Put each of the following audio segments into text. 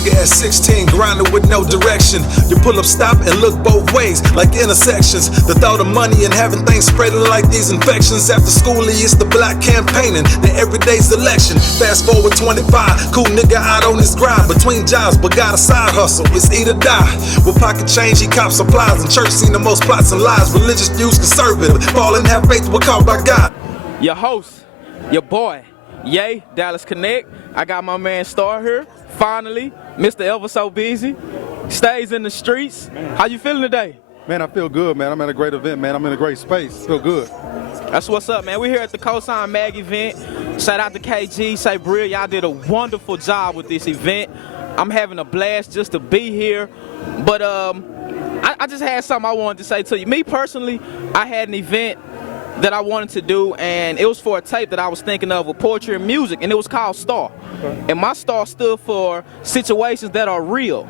nigga at 16, grinding with no direction. You pull up, stop, and look both ways, like intersections. The thought of money and having things spreading like these infections. After school, it's the block campaigning, the everyday's election. Fast forward 25, cool nigga out on his grind. Between jobs, but got a side hustle, it's eat or die. With pocket change, he cops supplies. And church seen the most plots and lies. Religious views conservative, fall and have faith, we're called by God. Your host, your boy, Yay, Dallas Connect. I got my man Star here, finally. Mr. Ever So Busy, stays in the streets. How you feeling today? Man, I feel good, man. I'm at a great event, man. I'm in a great space. Feel good. That's what's up, man. We're here at the Cosign Mag event. Shout out to KG, Say Brill. Y'all did a wonderful job with this event. I'm having a blast just to be here. But I just had something I wanted to say to you. Me personally, I had an event that I wanted to do, and it was for a tape that I was thinking of with poetry and music, and it was called STAR. And my STAR stood for situations that are real.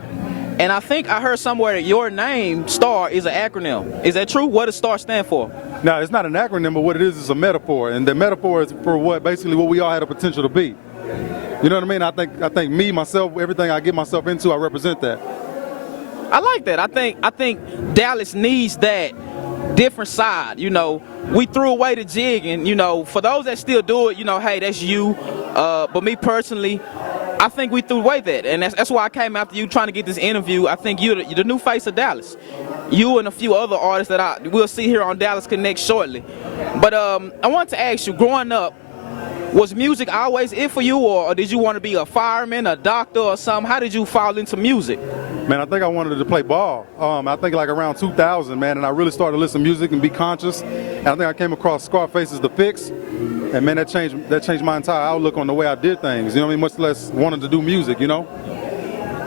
And I think I heard somewhere that your name, STAR, is an acronym. Is that true? What does STAR stand for? No, it's not an acronym, but what it is a metaphor. And the metaphor is for what we all had a potential to be. You know what I mean? I think me, myself, everything I get myself into, I represent that. I like that. I think Dallas needs that different side. You know, we threw away the jig, and you know, for those that still do it, you know, hey, that's you. But me personally, I think we threw away that, and that's why I came after you trying to get this interview. I think you're the new face of Dallas. You and a few other artists that we'll see here on Dallas Connect shortly. But I wanted to ask you, growing up, was music always it for you, or did you want to be a fireman, a doctor, or something? How did you fall into music? Man, I think I wanted to play ball. I think like around 2000, man, and I really started to listen to music and be conscious. And I think I came across Scarface's The Fix, and man, that changed my entire outlook on the way I did things. You know what I mean? Much less wanting to do music, you know?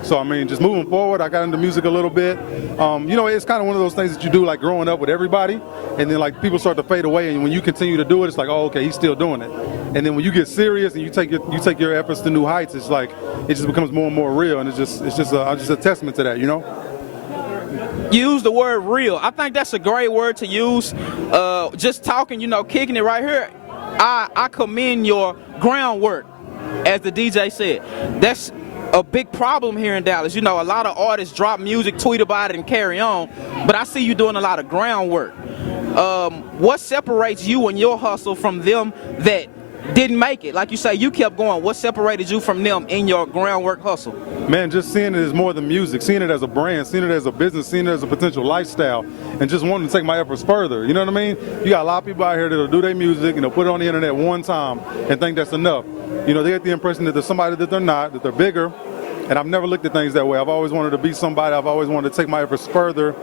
So, I mean, just moving forward, I got into music a little bit. You know, it's kind of one of those things that you do like growing up with everybody, and then like people start to fade away, and when you continue to do it, it's like, oh, okay, he's still doing it. And then when you get serious and you take your efforts to new heights, it's like it just becomes more and more real, and it's just a testament to that, you know. Use the word real. I think that's a great word to use. Just talking, you know, kicking it right here. I commend your groundwork, as the DJ said. That's a big problem here in Dallas. You know, a lot of artists drop music, tweet about it, and carry on. But I see you doing a lot of groundwork. What separates you and your hustle from them that didn't make it? Like you say, you kept going. What separated you from them in your groundwork hustle? Man, just seeing it as more than music, seeing it as a brand, seeing it as a business, seeing it as a potential lifestyle, and just wanting to take my efforts further. You know what I mean? You got a lot of people out here that'll do their music, and they'll put it on the internet one time and think that's enough. You know, they get the impression that there's somebody that they're not, that they're bigger, and I've never looked at things that way. I've always wanted to be somebody. I've always wanted to take my efforts further,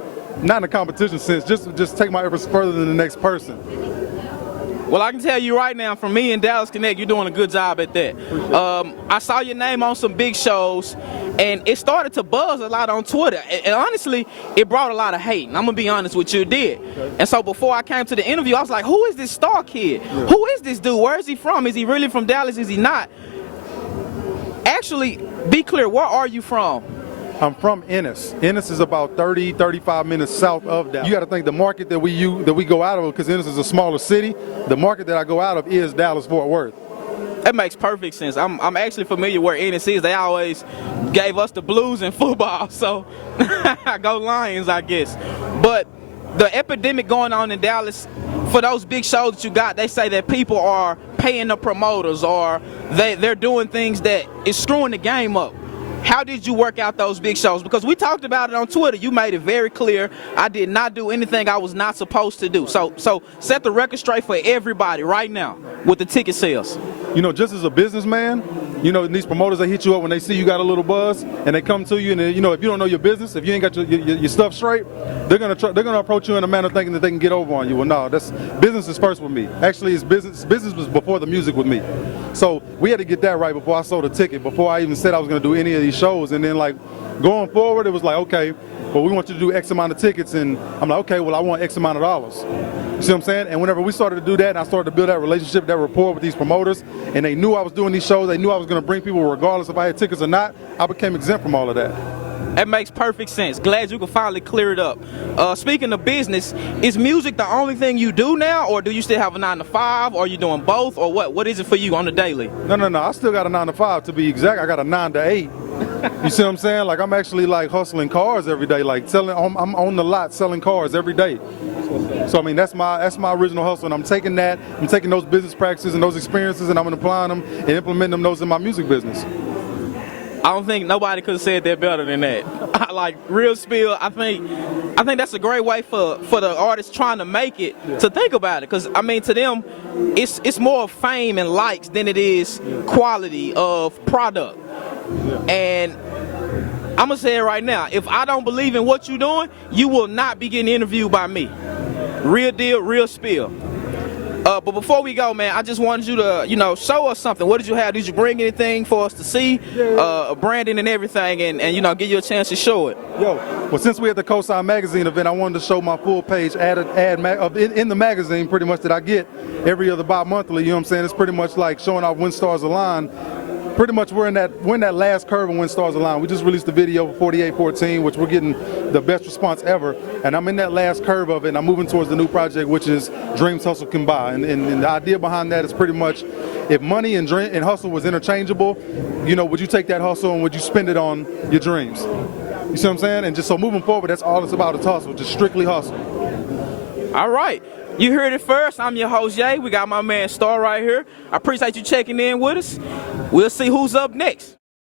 not in a competition sense, just take my efforts further than the next person. Well, I can tell you right now, from me and Dallas Connect, you're doing a good job at that. I saw your name on some big shows, and it started to buzz a lot on Twitter. And honestly, it brought a lot of hate. And I'm going to be honest with you, it did. Okay. And so before I came to the interview, I was like, who is this Star kid? Yeah. Who is this dude? Where is he from? Is he really from Dallas? Is he not? Actually, be clear, where are you from? I'm from Ennis. Ennis is about 35 minutes south of Dallas. You got to think the market that we go out of, because Ennis is a smaller city, the market that I go out of is Dallas-Fort Worth. That makes perfect sense. I'm actually familiar where Ennis is. They always gave us the Blues in football, so go Lions, I guess. But the epidemic going on in Dallas, for those big shows that you got, they say that people are paying the promoters, or they're doing things that is screwing the game up. How did you work out those big shows? Because we talked about it on Twitter. You made it very clear. I did not do anything I was not supposed to do. So set the record straight for everybody right now with the ticket sales. You know, just as a businessman, you know, these promoters, they hit you up when they see you got a little buzz, and they come to you, and you know, if you don't know your business, if you ain't got your stuff straight, they're gonna approach you in a manner thinking that they can get over on you. Well, no, that's business is first with me. Actually, it's business. Business was before the music with me. So we had to get that right before I sold a ticket, before I even said I was gonna do any of these shows. And then like going forward, it was like, okay, well, we want you to do X amount of tickets, and I'm like, okay, well, I want X amount of dollars. You see what I'm saying? And whenever we started to do that, and I started to build that relationship, that rapport with these promoters, and they knew I was doing these shows, they knew I was going to bring people regardless if I had tickets or not, I became exempt from all of that. That makes perfect sense. Glad you could finally clear it up. Speaking of business, is music the only thing you do now, or do you still have a 9-to-5, or are you doing both, or what? What is it for you on the daily? No. I still got a 9-to-5 to be exact. I got a 9-to-8. You see what I'm saying? Like I'm actually like hustling cars every day, like selling. I'm on the lot selling cars every day. So I mean that's my original hustle, and I'm taking those business practices and those experiences, and I'm applying them and implementing those in my music business. I don't think nobody could have said that better than that. Like real spill, I think that's a great way for the artists trying to make it to think about it. Because I mean, to them, it's more fame and likes than it is quality of product. And I'm gonna say it right now: if I don't believe in what you're doing, you will not be getting interviewed by me. Real deal, real spill. But before we go, man, I just wanted you to, show us something. What did you have? Did you bring anything for us to see? Branding and everything, and give you a chance to show it. Well, since we're at the Cosign Magazine event, I wanted to show my full page ad in the magazine, pretty much, that I get every other bi-monthly. You know what I'm saying? It's pretty much like showing off When Stars Align. Pretty much we're in that last curve of When Stars Align. We just released the video for 4814, which we're getting the best response ever. And I'm in that last curve of it, and I'm moving towards the new project, which is Dreams Hustle Can Buy. And the idea behind that is pretty much, if money and hustle was interchangeable, would you take that hustle and would you spend it on your dreams? You see what I'm saying? And just so moving forward, that's all it's about, is hustle, just strictly hustle. All right. You heard it first. I'm your host, Jay. We got my man Star right here. I appreciate you checking in with us. We'll see who's up next.